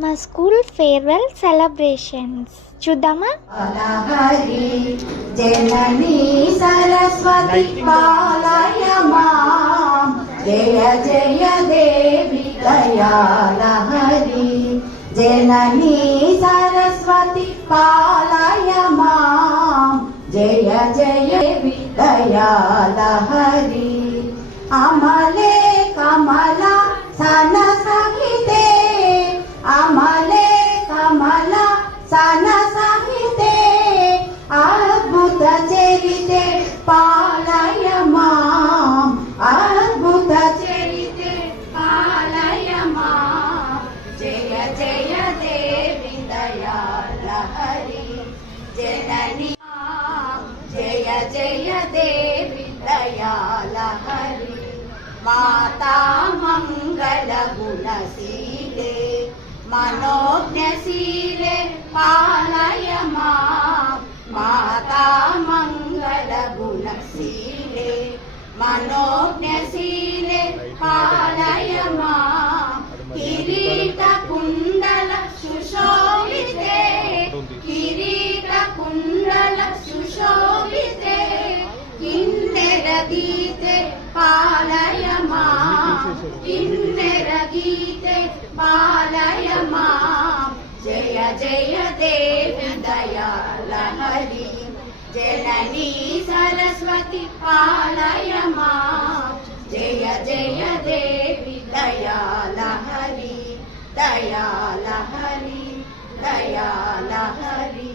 మా school farewell celebrations చూద్దామా? హరి జననీ సరస్వతి పాలయ మాం, జయ జయ దేవి దయాల హరి. జననీ సరస్వతి పాలయ మాం, జయ జయ దేవి దయాల హరి. అమలే కమల సన సహితే, అమలే కమల సన సహితే, అద్భుత చరితే పాలయ మాం, అద్భుత చరితే పాలయ మాం. జయ జయ దేవి దయాల హరి. జననీ జయ జయ దేవి దయాల హరి. మాతా మంగళ గుణశీలే, మనోజ్ఞశీలే పాలయ మాం. మాతా మంగళ గుణశీలే, మనోజ్ఞశీలే పాలయ మాం. కిరీట కుండల సుశోభితే, కిరీట కుండల సుశోభితే, కిన్నెర గీతే పాలయ మాం, కిన్నెర గీతే పాలయ మాం. జయ జయ దేవి దయాల హరి. జననీ సరస్వతి పాలయ మాం, జయ జయ దేవి దయాల హరి. దయాల హరి, దయాల హరి.